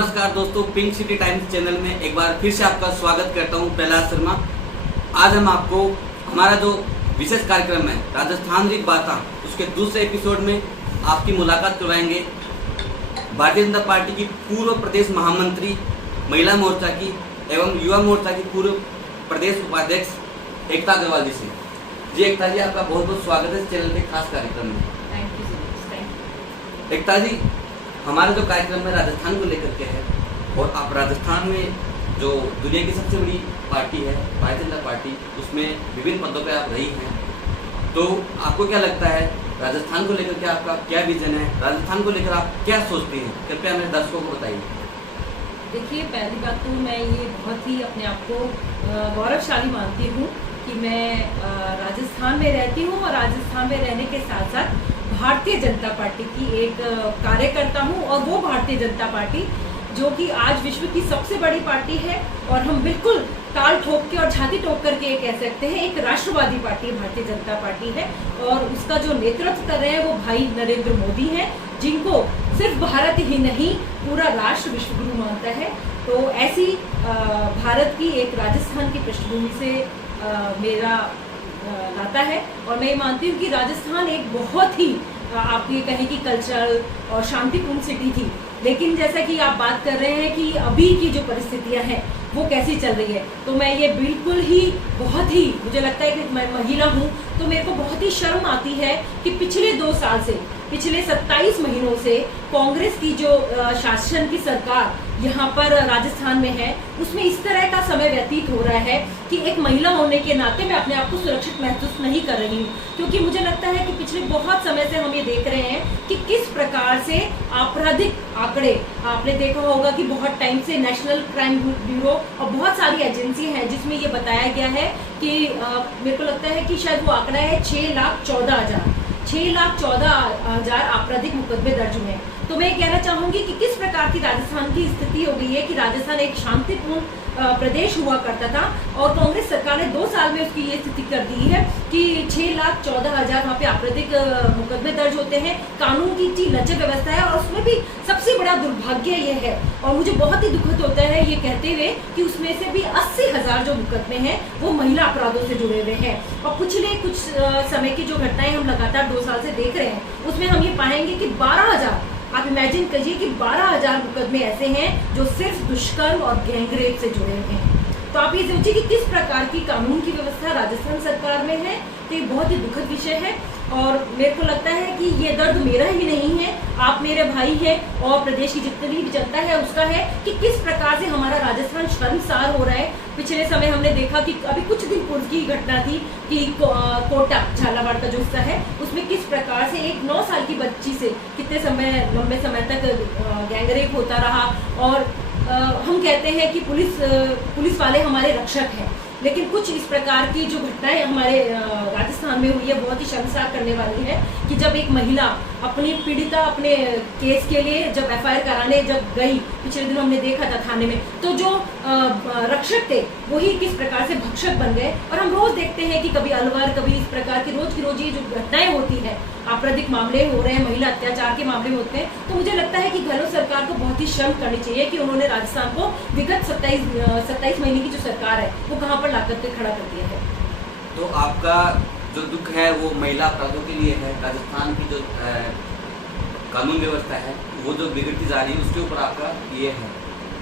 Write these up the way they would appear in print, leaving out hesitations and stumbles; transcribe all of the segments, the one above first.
नमस्कार दोस्तों, pink city times channel में एक बार फिर से आपका स्वागत करता हूं। प्रहलाद शर्मा। आज हम आपको हमारा जो विशेष कार्यक्रम है राजस्थान की बातें, उसके दूसरे एपिसोड में आपकी मुलाकात करवाएंगे भारतीय जनता पार्टी की पूर्व प्रदेश महामंत्री, महिला मोर्चा की एवं युवा मोर्चा की पूर्व प्रदेश उपाध्यक्ष एकता अग्रवाल जी से। जी एकता जी, आपका बहुत बहुत स्वागत है इस चैनल के खास कार्यक्रम में। Thank you so much. Ekta ji, हमारा जो कार्यक्रम है राजस्थान को लेकर के है और आप राजस्थान में जो दुनिया की सबसे बड़ी पार्टी है भारतीय जनता पार्टी, उसमें विभिन्न पदों पे आप रही हैं, तो आपको क्या लगता है राजस्थान को लेकर के आपका क्या विजन है? राजस्थान को लेकर आप क्या सोचती हैं? कृपया मेरे दर्शकों को बताइए। देखिए, पहली बात तो मैं ये बहुत ही अपने आप को गौरवशाली मानती हूँ कि मैं राजस्थान में रहती हूँ और राजस्थान में रहने के साथ साथ भारतीय जनता पार्टी की एक कार्यकर्ता हूँ। और वो भारतीय जनता पार्टी जो कि आज विश्व की सबसे बड़ी पार्टी है और हम बिल्कुल ताल ठोक के और छाती ठोक करके ये कह सकते हैं एक राष्ट्रवादी पार्टी भारतीय जनता पार्टी है। और उसका जो नेतृत्व कर रहे हैं वो भाई नरेंद्र मोदी हैं, जिनको सिर्फ भारत ही नहीं पूरा राष्ट्र विश्वगुरु मानता है। तो ऐसी भारत की एक राजस्थान की पृष्ठभूमि से मेरा नाता है और मैं ये मानती हूँ कि राजस्थान एक बहुत ही आप ये कहें कि कल्चरल और शांतिपूर्ण सिटी थी। लेकिन जैसा कि आप बात कर रहे हैं कि अभी की जो परिस्थितियां हैं वो कैसी चल रही है, तो मैं ये बिल्कुल ही बहुत ही मुझे लगता है कि मैं महिला हूँ तो मेरे को बहुत ही शर्म आती है कि पिछले 2 साल से, पिछले 27 महीनों से कांग्रेस की जो शासन की सरकार यहाँ पर राजस्थान में है, उसमें इस तरह का समय व्यतीत हो रहा है कि एक महिला होने के नाते मैं अपने आप को सुरक्षित महसूस नहीं कर रही हूँ। क्योंकि मुझे लगता है कि पिछले बहुत समय से हम ये देख रहे हैं कि किस प्रकार से आपराधिक आंकड़े, आपने देखा होगा कि बहुत टाइम से नेशनल क्राइम ब्यूरो और बहुत सारी एजेंसी हैं जिसमें ये बताया गया है कि मेरे को लगता है कि शायद वो आंकड़ा है 6,14,000 आपराधिक मुकदमे दर्ज हुए हैं। तो मैं कहना चाहूंगी कि किस प्रकार की राजस्थान की स्थिति हो गई है कि राजस्थान एक शांतिपूर्ण प्रदेश हुआ करता था और कांग्रेस सरकार ने 2 साल में उसकी ये स्थिति कर दी है कि 6,14,000 वहाँ पे आपराधिक मुकदमे दर्ज होते हैं। कानून की इतनी लचर व्यवस्था है और उसमें भी सबसे बड़ा दुर्भाग्य ये है और मुझे बहुत ही दुखद होता है ये कहते हुए कि उसमें से भी 80,000 जो मुकदमे हैं वो महिला अपराधों से जुड़े हुए हैं। और पिछले कुछ समय की जो घटनाएं हम लगातार 2 साल से देख रहे हैं उसमें हम ये पाएंगे कि 12,000, आप इमेजिन करिए कि 12,000 मुकदमे ऐसे हैं जो सिर्फ दुष्कर्म और गैंगरेप से जुड़े हुए हैं। तो आप ये सोचिए कि किस प्रकार की कानून की व्यवस्था राजस्थान सरकार में है। तो ये बहुत ही दुखद विषय है और मेरे को लगता है कि ये दर्द मेरा ही नहीं है, आप मेरे भाई हैं और प्रदेश की जितनी भी जनता है उसका है कि किस प्रकार से हमारा राजस्थान शर्मसार हो रहा है। पिछले समय हमने देखा कि अभी कुछ दिन पूर्व की घटना थी कि कोटा झालावाड़ का जो हिस्सा है उसमें किस प्रकार से एक 9 साल की बच्ची से कितने लंबे समय तक गैंगरेप होता रहा। और हम कहते हैं कि पुलिस वाले हमारे रक्षक हैं, लेकिन कुछ इस प्रकार की जो घटनाएं हमारे राजस्थान में हुई है बहुत ही शर्मसार करने वाली है कि जब एक महिला अपनी पीड़िता अपने केस के लिए जब एफआईआर कराने जब गई, पिछले दिन हमने देखा था थाने में, तो जो रक्षक थे वही किस प्रकार से भक्षक बन गए। और हम रोज देखते हैं कि कभी अलवर, कभी इस प्रकार की रोज ये जो घटनाएं होती है, आपराधिक मामले हो रहे हैं, महिला अत्याचार के मामले होते हैं, तो मुझे लगता है कि गहलोत सरकार को बहुत ही शर्म करनी चाहिए कि उन्होंने राजस्थान को विगत 27 महीने की जो सरकार है वो कहाँ पर लाकर के खड़ा कर दिया है। तो आपका जो दुख है वो महिला अपराधों के लिए है। राजस्थान की जो कानून व्यवस्था है वो जो बिगड़ती जा रही है उसके ऊपर आपका ये है।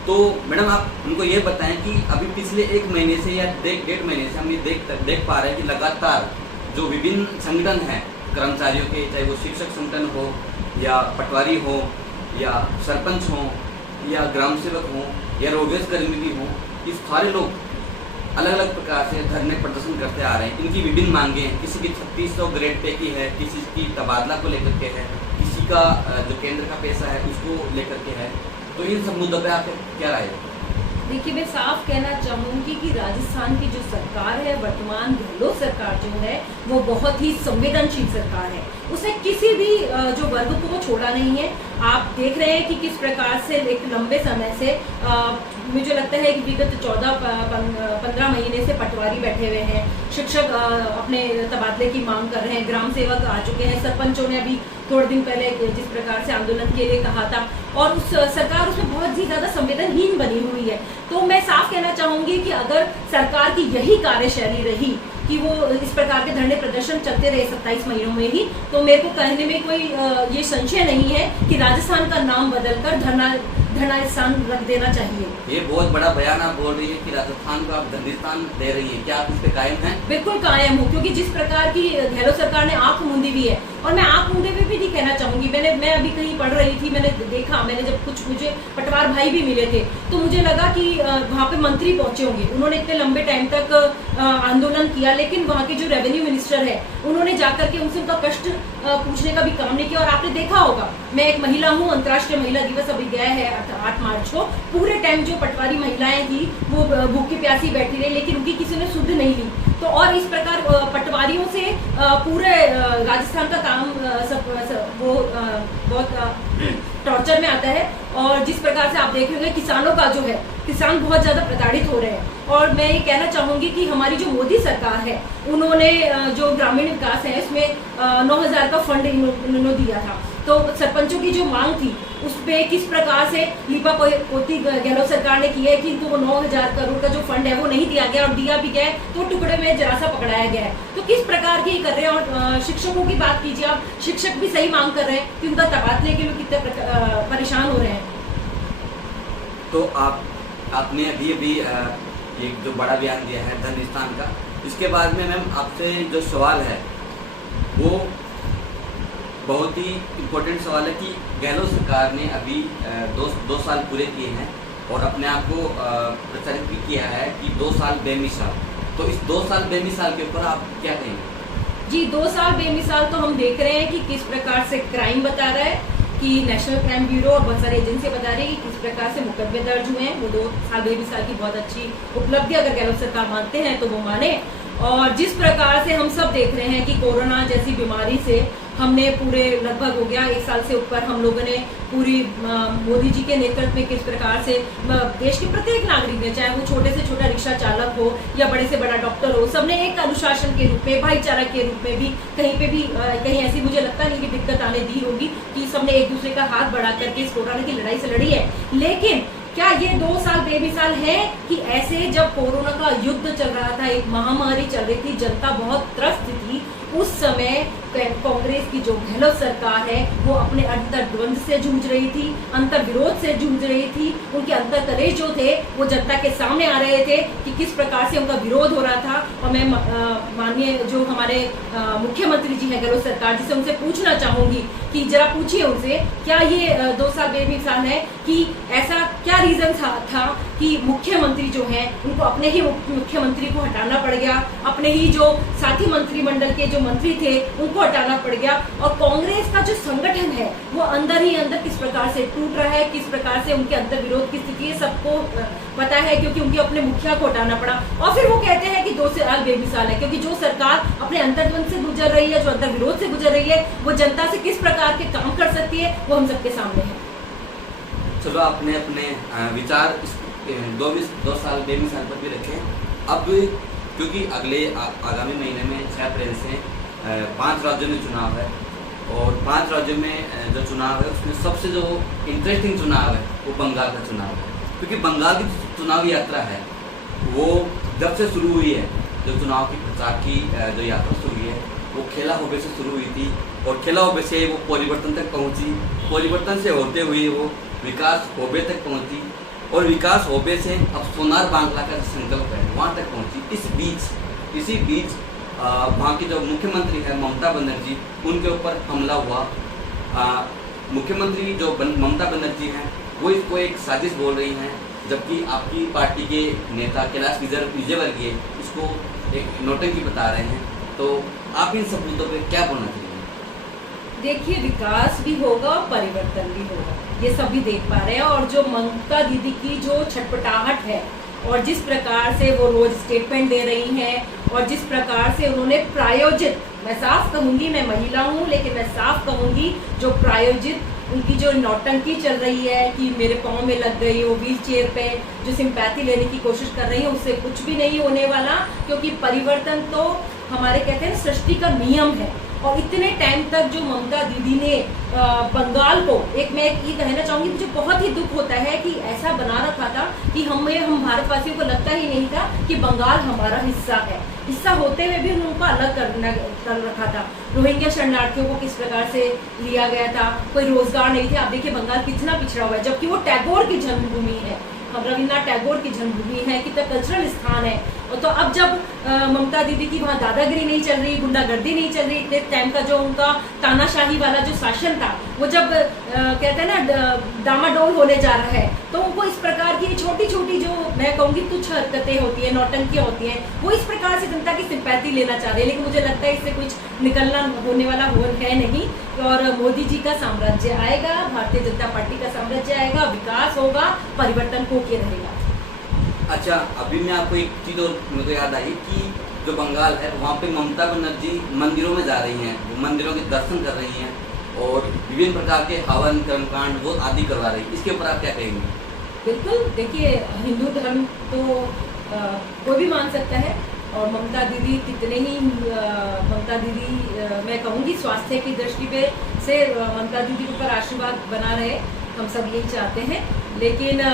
तो मैडम, आप हमको ये बताएं कि अभी पिछले 1 महीने से या 1.5 महीने से हम ये देख पा रहे हैं कि लगातार जो विभिन्न संगठन हैं कर्मचारियों के, चाहे वो शिक्षक संगठन हो या पटवारी हो या सरपंच हो या ग्राम सेवक हो या रोडवेज कर्मी भी हो, ये सारे लोग अलग अलग प्रकार से धरने प्रदर्शन करते आ रहे हैं। इनकी विभिन्न मांगे हैं, किसी की 3600 ग्रेड पे की है, किसी की तबादला को लेकर के है, किसी का जो केंद्र का पैसा है उसको लेकर के है। तो इन सब मुद्दों पे आपके क्या राय है? देखिए, मैं साफ कहना चाहूँगी कि राजस्थान की जो सरकार है, वर्तमान गहलोत सरकार जो है वो बहुत ही संवेदनशील सरकार है। उसने किसी भी जो वर्ग को वो छोड़ा नहीं है। आप देख रहे हैं कि किस प्रकार से एक लंबे समय से मुझे लगता है कि विगत 14-15 महीने से पटवारी बैठे हुए हैं, शिक्षक अपने तबादले की मांग कर रहे हैं, ग्राम सेवक आ चुके हैं, सरपंचों ने अभी थोड़े दिन पहले जिस प्रकार से आंदोलन के लिए कहा था और उस सरकार उसमें बहुत सी ज्यादा संवेदनहीन बनी हुई है। तो मैं साफ कहना चाहूंगी कि अगर सरकार की यही कार्यशैली रही कि वो इस प्रकार के धरने प्रदर्शन चलते रहे 27 महीनों में ही, तो मेरे को कहने में कोई ये संशय नहीं है कि राजस्थान का नाम बदलकर धरना स्थान रख देना चाहिए। ये बहुत बड़ा बयान आप बोल रही है कि राजस्थान को आप धरनीस्थान दे रही है, क्या आप इस पे कायम हैं? बिल्कुल कायम हूँ, क्योंकि जिस प्रकार की गहलोत सरकार ने आंख मूंदी हुई है, और मैं आंख मूंदे हुए भी नहीं कहना चाहूंगी। मैं अभी कहीं पढ़ रही थी, मैंने देखा, मैंने जब कुछ मुझे पटवार भाई भी मिले थे, तो मुझे लगा कि वहाँ पे मंत्री पहुंचे होंगे, उन्होंने इतने लंबे टाइम तक आंदोलन किया, लेकिन वहाँ के जो रेवेन्यू मिनिस्टर है उन्होंने जाकर के उनसे उनका कष्ट पूछने का भी काम नहीं किया। और आपने देखा होगा, मैं एक महिला हूँ, अंतर्राष्ट्रीय महिला दिवस अभी गया है 8 मार्च को, पूरे टाइम जो पटवारी महिलाएं थी वो भूखी प्यासी बैठी रही, लेकिन उनकी किसी ने सुध नहीं ली। तो और इस प्रकार पटवारियों से पूरे राजस्थान का काम वो बहुत टॉर्चर में आता है। और जिस प्रकार से आप देख रहे होंगे किसानों का जो है, किसान बहुत ज्यादा प्रताड़ित हो रहे हैं। और मैं ये कहना चाहूंगी कि हमारी जो मोदी सरकार है, उन्होंने जो ग्रामीण विकास है इसमें 9,000 का फंड उन्होंने दिया था। तो सरपंचों की जो मांग थी उस पे किस प्रकार से लीपा पोती गहलोत सरकार ने की है कि इनको 9,000 करोड़ का जो फंड है वो नहीं दिया गया, और दिया भी गया है तो टुकड़े में जरा सा पकड़ाया गया है। तो किस प्रकार की कर रहे हैं। और शिक्षकों की बात कीजिए आप, शिक्षक भी सही मांग कर रहे हैं कि उनका तबादले के लिए कितने परेशान हो रहे हैं। तो आपने अभी एक जो बड़ा बयान दिया है धरनीस्थान का, इसके बाद में मैम आपसे जो सवाल है वो बहुत ही इम्पोर्टेंट सवाल है कि गहलोत सरकार ने अभी 2 साल पूरे किए हैं और अपने आप को प्रचारित भी किया है कि 2 साल बेमिसाल। तो इस 2 साल बेमिसाल के ऊपर आप क्या कहेंगे? जी, 2 साल बेमिसाल तो हम देख रहे हैं कि किस प्रकार से क्राइम बता रहा है, कि नेशनल क्राइम ब्यूरो और बहुत सारी एजेंसियां बता रही है कि किस प्रकार से मुकदमे दर्ज हुए हैं। वो 2 साल बेमिसाल की बहुत अच्छी उपलब्धि अगर गहलोत सरकार मानते हैं तो वो माने। और जिस प्रकार से हम सब देख रहे हैं कि कोरोना जैसी बीमारी से हमने पूरे लगभग हो गया 1 साल से ऊपर हम लोगों ने पूरी मोदी जी के नेतृत्व में किस प्रकार से देश के प्रत्येक नागरिक ने, चाहे वो छोटे से छोटा रिक्शा चालक हो या बड़े से बड़ा डॉक्टर हो, सबने एक अनुशासन के रूप में, भाईचारा के रूप में भी कहीं पे भी कहीं ऐसी मुझे लगता नहीं कि दिक्कत आने दी होगी कि सबने एक दूसरे का हाथ बढ़ा करके इस कोरोना की लड़ाई से लड़ी है। लेकिन क्या ये 2 साल बेमिसाल है कि ऐसे जब कोरोना का युद्ध चल रहा था, एक महामारी चल रही थी, जनता बहुत त्रस्त थी, उस समय कांग्रेस की जो गहलोत सरकार है वो अपने अंतर्द्वंद से जूझ रही थी, अंतर्विरोध से जूझ रही थी। उनके अंतर्कलेश जो थे वो जनता के सामने आ रहे थे कि किस प्रकार से उनका विरोध हो रहा था। और मैं माननीय जो हमारे मुख्यमंत्री जी है गहलोत सरकार, जिसे उनसे पूछना चाहूंगी कि जरा पूछिए उनसे, क्या ये 2 साल बेमिसाल है कि ऐसा क्या रीजन था कि मुख्यमंत्री जो है उनको अपने ही मुख्यमंत्री को हटाना पड़ गया, अपने ही जो साथी मंत्रिमंडल के जो मंत्री थे उनको हटाना पड़ गया, और कांग्रेस का जो संगठन है वो अंदर ही अंदर किस प्रकार से टूट रहा है, किस प्रकार से उनके अंदर विरोध की स्थिति है, सबको पता है, क्योंकि उनके अपने मुखिया को हटाना पड़ा। और फिर वो कहते हैं कि 2 साल बेमिसाल है, क्योंकि जो सरकार अपने अंतर्द्वंद से गुजर रही है, जो अंतर विरोध से गुजर रही है, वो जनता से किस प्रकार के काम कर सकती है वो हम सबके सामने है। चलो, आपने अपने विचार 2 साल बेमिसाल पर भी रखे। अब क्योंकि आगामी महीने में 6 अप्रैल से 5 राज्यों में चुनाव है, और 5 राज्यों में जो चुनाव है उसमें सबसे जो इंटरेस्टिंग चुनाव है वो बंगाल का चुनाव है। क्योंकि बंगाल की चुनावी यात्रा है वो जब से शुरू हुई है, जो चुनाव की प्रचार की जो यात्रा शुरू हुई है वो खेला होबे से शुरू हुई थी, और खेला होबे से वो परिवर्तन तक पहुंची, परिवर्तन से होते हुए वो विकास होबे तक पहुंची, और विकास होबे से अब सोनार बांग्ला का संकल्प है वहाँ तक पहुंची। इसी बीच वहाँ की जो मुख्यमंत्री है ममता बनर्जी, उनके ऊपर हमला हुआ। मुख्यमंत्री जो ममता बनर्जी हैं वो इसको एक साजिश बोल रही हैं, जबकि आपकी पार्टी के नेता कैलाश विजयवर्गीय इसको एक नौटंकी बता रहे हैं। तो आप इन सब मुद्दों पर क्या बोलना चाहिए? देखिए, विकास भी होगा, परिवर्तन भी होगा, ये सभी देख पा रहे हैं। और जो ममता दीदी की जो छटपटाहट है और जिस प्रकार से वो रोज स्टेटमेंट दे रही हैं, और जिस प्रकार से उन्होंने प्रायोजित, मैं साफ कहूंगी, मैं महिला हूं लेकिन मैं साफ कहूंगी, जो प्रायोजित उनकी जो नौटंकी चल रही है कि मेरे पाँव में लग गई हो, व्हील चेयर पे जो सिंपैथी लेने की कोशिश कर रही है, उससे कुछ भी नहीं होने वाला। क्योंकि परिवर्तन तो हमारे कहते हैं सृष्टि का नियम है। और इतने टाइम तक जो ममता दीदी ने बंगाल को, मैं ये कहना चाहूंगी, मुझे बहुत ही दुख होता है कि ऐसा बना रखा था कि हम भारतवासियों को लगता ही नहीं था कि बंगाल हमारा हिस्सा है। हिस्सा होते हुए भी उनको अलग कर रखा था। रोहिंग्या शरणार्थियों को किस प्रकार से लिया गया था, कोई रोजगार नहीं थे। आप देखिए बंगाल कितना पिछड़ा हुआ है, जबकि वो टैगोर की जन्मभूमि है, रविन्द्रनाथ टैगोर की जन्मभूमि है, कितना कल्चरल स्थान है। और तो अब जब ममता दीदी की वहाँ दादागिरी नहीं चल रही, गुंडागर्दी नहीं चल रही, इतने टाइम का जो उनका तानाशाही वाला जो शासन था, वो जब कहते हैं ना डामाडोल होने जा रहा है, तो उनको इस प्रकार की छोटी छोटी जो मैं कहूँगी तुच्छ हरकतें होती है, नौटंकियाँ होती हैं, वो इस प्रकार से जनता की सिंपैथी लेना चाह रहे हैं। लेकिन मुझे लगता है इससे कुछ निकलना होने वाला है नहीं। और मोदी जी का साम्राज्य आएगा, भारतीय जनता पार्टी का साम्राज्य आएगा, विकास होगा, परिवर्तन होके रहेगा। अच्छा, अभी मैं आपको एक चीज़ और मेरे को याद आई कि जो बंगाल है वहाँ पे ममता बनर्जी मंदिरों में जा रही हैं, मंदिरों के दर्शन कर रही हैं और विभिन्न प्रकार के हवन कर्मकांड वो आदि करवा रही है। इसके ऊपर आप क्या कहेंगे? बिल्कुल, देखिए हिंदू धर्म तो कोई भी मान सकता है और ममता दीदी कितने ही मैं कहूँगी स्वास्थ्य की दृष्टि पे से ममता दीदी के ऊपर आशीर्वाद बना रहे, हम सब यही चाहते हैं। लेकिन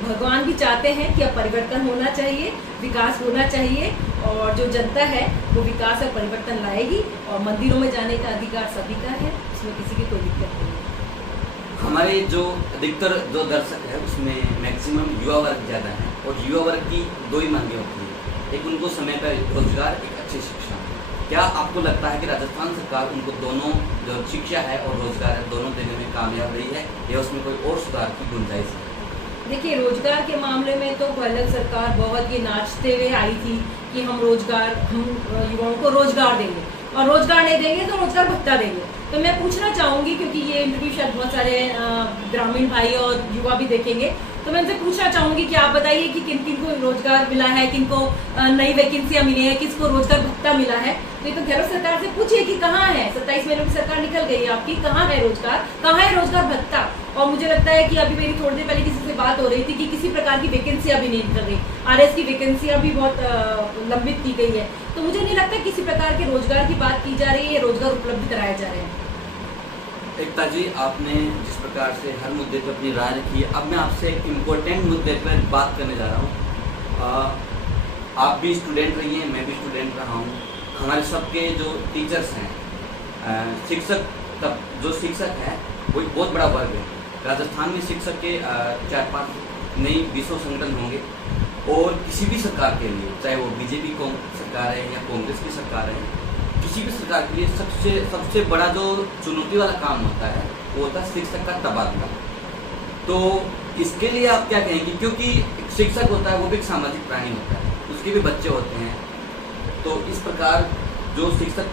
भगवान भी चाहते हैं कि अब परिवर्तन होना चाहिए, विकास होना चाहिए और जो जनता है वो विकास और परिवर्तन लाएगी और मंदिरों में जाने का अधिकार सभी का है, इसमें किसी की कोई दिक्कत नहीं है। हमारे जो अधिकतर जो दर्शक है उसमें मैक्सिमम युवा वर्ग ज़्यादा है और युवा वर्ग की दो ही मांगे होती है, एक उनको समय पर रोजगार, एक अच्छी शिक्षा। क्या आपको लगता है कि राजस्थान सरकार उनको दोनों जो शिक्षा है और रोजगार है दोनों देने में कामयाब रही है या उसमें कोई और सुधार की गुंजाइश है? देखिए रोजगार के मामले में तो पहले सरकार बहुत ही नाचते हुए आई थी कि हम युवाओं को रोजगार देंगे और रोजगार नहीं देंगे तो रोजगार भत्ता देंगे। तो मैं पूछना चाहूँगी, क्योंकि ये इंटरव्यू शायद बहुत सारे ग्रामीण भाई और युवा भी देखेंगे, तो मैं उनसे पूछना चाहूँगी कि आप बताइए कि किन किन को रोजगार मिला है, किन को नई वैकेंसियाँ मिली है, किसको रोजगार भत्ता मिला है। तो ये तो गहलोत सरकार से पूछिए कि कहाँ है, 27 महीनों की सरकार निकल गई है आपकी, कहाँ है रोजगार, कहाँ है रोजगार भत्ता। और मुझे लगता है कि अभी मेरी थोड़ी देर पहले किसी से बात हो रही थी कि किसी प्रकार की वैकेंसी अभी नहीं निकल रही, आरएस की वैकेंसी अभी बहुत लंबित की गई है। तो मुझे नहीं लगता किसी प्रकार के रोजगार की बात की जा रही है, रोजगार उपलब्ध कराए जा रहे हैं। एकता जी, आपने जिस प्रकार से हर मुद्दे पर अपनी राय रखी है, अब मैं आपसे एक इम्पोर्टेंट मुद्दे पर बात करने जा रहा हूँ। आप भी स्टूडेंट रही हैं, मैं भी स्टूडेंट रहा हूँ। हमारे सबके जो टीचर्स हैं, जो शिक्षक हैं वो एक बहुत बड़ा वर्ग है। राजस्थान में शिक्षक के 4-5 नई 20 संगठन होंगे और किसी भी सरकार के लिए, चाहे वो बीजेपी सरकार है या कांग्रेस की सरकार है, किसी भी सरकार के लिए सबसे बड़ा जो चुनौती वाला काम होता है वो होता है शिक्षक का तबादला। तो इसके लिए आप क्या कहेंगे? क्योंकि शिक्षक होता है वो भी एक सामाजिक प्राणी होता है, उसके भी बच्चे होते हैं। तो इस प्रकार जो शिक्षक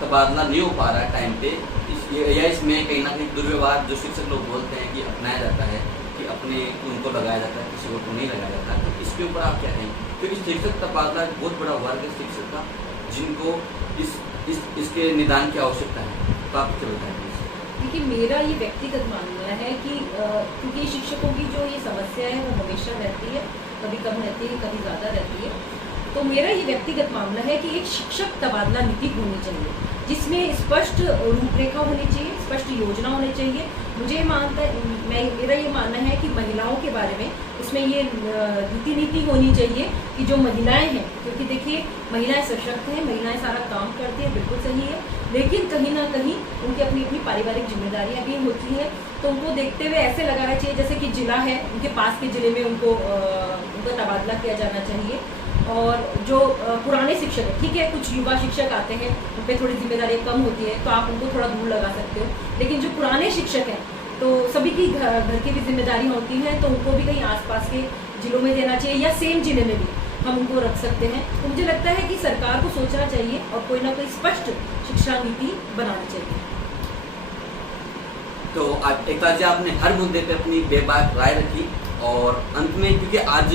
तबादला नहीं हो पा रहा है टाइम पे, या इसमें कहीं ना कहीं दुर्व्यवहार जो शिक्षक लोग बोलते हैं कि अपनाया जाता है, कि अपने उनको लगाया जाता है, किसी को नहीं लगाया जाता। तो इसके ऊपर आप क्या कहेंगे? क्योंकि शिक्षक तबादला एक बहुत बड़ा वर्ग है शिक्षक का, जिनको इसके निदान की आवश्यकता है। तो आप क्या बताएंगे? देखिए मेरा ये व्यक्तिगत मानना है कि क्योंकि शिक्षकों की जो ये समस्या है वो हमेशा रहती है, कभी कम रहती है, कभी ज़्यादा रहती है। तो मेरा ये व्यक्तिगत मामला है कि एक शिक्षक तबादला नीति होनी चाहिए, जिसमें स्पष्ट रूपरेखा होनी चाहिए, स्पष्ट योजना होनी चाहिए। मेरा ये मानना है कि महिलाओं के बारे में उसमें ये नीति होनी चाहिए कि जो महिलाएं हैं, क्योंकि देखिए महिलाएं सशक्त हैं, महिलाएं सारा काम करती हैं, बिल्कुल सही है, लेकिन कहीं ना कहीं उनकी अपनी अपनी पारिवारिक जिम्मेदारियां भी होती हैं। तो उनको देखते हुए ऐसे लगाना चाहिए जैसे कि जिला है, उनके पास के ज़िले में उनका तबादला किया जाना चाहिए। और जो पुराने शिक्षक हैं, ठीक है, कुछ युवा शिक्षक आते हैं, उन पर थोड़ी जिम्मेदारी कम होती है तो आप उनको थोड़ा दूर लगा सकते हो, लेकिन जो पुराने शिक्षक हैं तो सभी की घर की भी जिम्मेदारी होती हैं, तो उनको भी कहीं आसपास के जिलों में देना चाहिए या सेम जिले में भी हम उनको रख सकते हैं। तो मुझे लगता है कि सरकार को सोचना चाहिए और कोई ना कोई स्पष्ट शिक्षा नीति बनानी चाहिए। तो एकता जी, आपने हर मुद्दे पे अपनी बेबाक राय रखी और अंत में, क्योंकि आज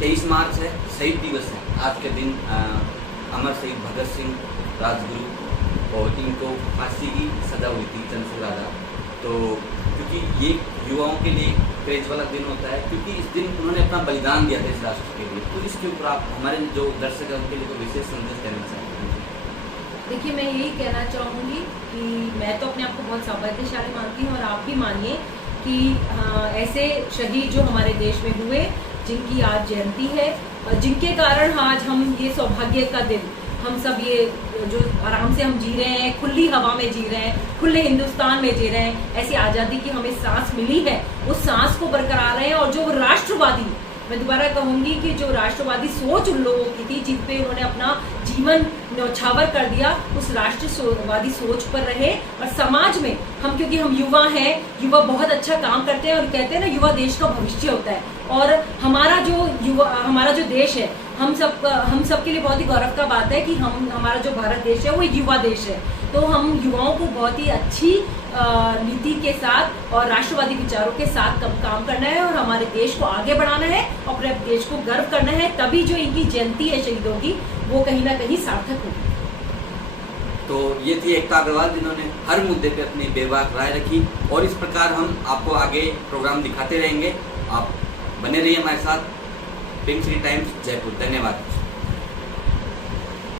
23 मार्च है, शहीद दिवस है, आज के दिन अमर शहीद भगत सिंह, राजगुरु और इनको फांसी की सजा हुई थी, चंद्रशेखर आज़ाद। तो क्योंकि ये युवाओं के लिए क्रेज वाला दिन होता है, क्योंकि इस दिन उन्होंने अपना बलिदान दिया था इस राष्ट्र के लिए। तो इसके ऊपर आप हमारे जो दर्शक हैं उनके लिए तो विशेष संदेश देना चाहते हैं? देखिए मैं यही कहना चाहूँगी कि मैं तो अपने आप को बहुत सौभाग्यशाली मानती हूँ और आप भी मानिए कि ऐसे शहीद जो हमारे देश में हुए, जिनकी आज जयंती है, जिनके कारण आज हम ये सौभाग्य का दिन, हम सब ये जो आराम से हम जी रहे हैं, खुली हवा में जी रहे हैं, खुले हिंदुस्तान में जी रहे हैं, ऐसी आज़ादी की हमें सांस मिली है, उस सांस को बरकरार रहे हैं। और जो राष्ट्रवादी, मैं दोबारा कहूंगी कि जो राष्ट्रवादी सोच उन लोगों की थी, जिन पे उन्होंने अपना जीवन न्यौछावर कर दिया, उस राष्ट्रवादी सोच पर रहे। और समाज में हम, क्योंकि हम युवा हैं, युवा बहुत अच्छा काम करते हैं, और कहते हैं ना, युवा देश का भविष्य होता है। और हमारा जो देश है, हम सब के लिए बहुत ही गौरव का बात है कि हमारा जो भारत देश है वो एक युवा देश है। तो हम युवाओं को बहुत ही अच्छी नीति के साथ और राष्ट्रवादी विचारों के साथ काम करना है, और हमारे देश को आगे बढ़ाना है, और अपने देश को गर्व करना है। तभी जो इनकी जयंती है शहीदों की, वो कहीं ना कहीं सार्थक होगी। तो ये थी एकता अग्रवाल, जिन्होंने हर मुद्दे पे अपनी बेबाक राय रखी, और इस प्रकार हम आपको आगे प्रोग्राम दिखाते रहेंगे। आप बने रहिए हमारे साथ। Pink city times, Jaipur. धन्यवाद।